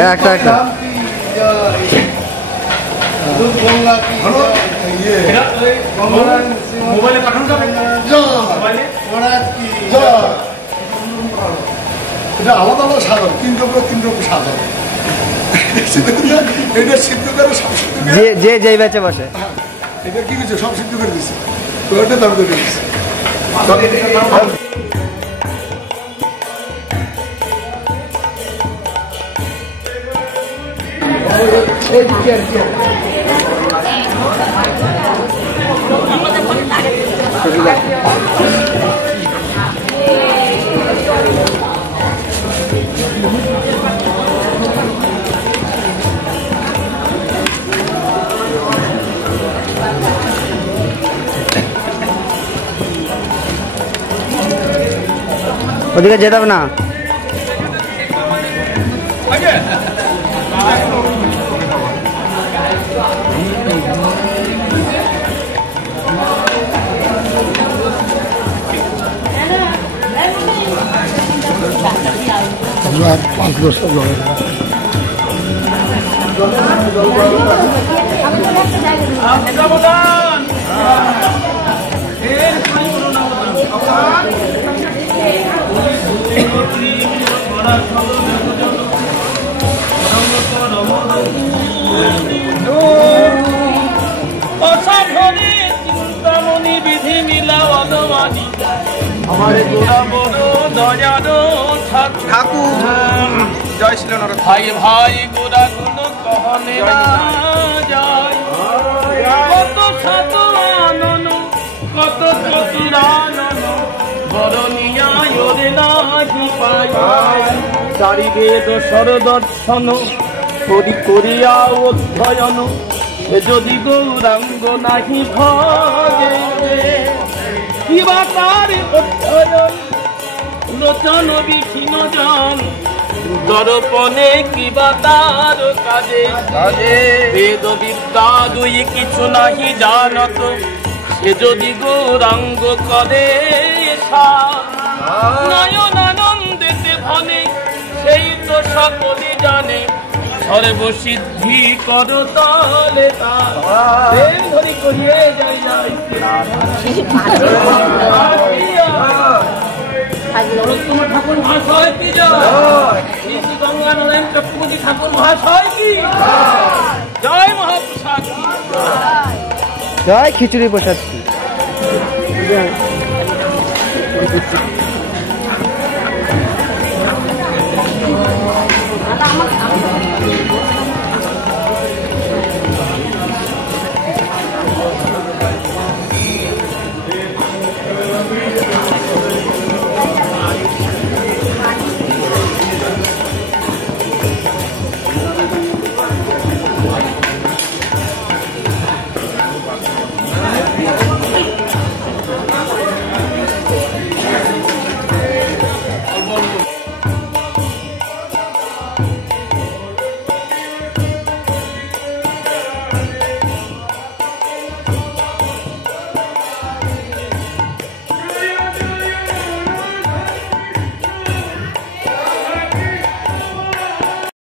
হ্যাঁ একটা একটা মোবাইলে পাঠানো যাবে এটা আলাদা আলাদা সাজানো 3 রকম সাজানো এটা সিদ্ধ করে সব সিদ্ধ যে যেই ব্যাচে বসে এটা কি কিছু সব সিদ্ধ করে দিচ্ছে তো ওটা দাম করে দিচ্ছে ওদিকে যেতে হবে না আমরা 5 বছর লড়াই অসাধনে চিন্তামণি বিধি মিলা অনমানি আমার গোড়া বড় দয়ানো ঠাকুর জয় ছিল ভাই ভাই গোড়া গুণ কহনে না যায় কত সাত আনন কত চতুরানন বরণিয়া ওরে নাহি পায় চারি বেদ সরদর্শন করি করিয়া অধ্যয়ন যদি গৌরাঙ্গ নাহি ভজে কিবা তার অধ্যয়ন লোচন বিহীন জন দর্পণে কিবা তার কাজে বেদ বিদ্যা দুই কিছু নাহি জানত সে যদি গৌরাঙ্গ করে নয়ন আনন্দেতে ধনে সেই তো সকলে জানে সর্বসিদ্ধি কর তালে প্রেম ধরি করিয়ে যাই তোমার ঠাকুর মহাশয় কি শ্রী গঙ্গা নারায়ণ চক্রবর্তী ঠাকুর মহাশয় কি জয় মহাপ্রসাদ কি জয় খিচুড়ি প্রসাদ কি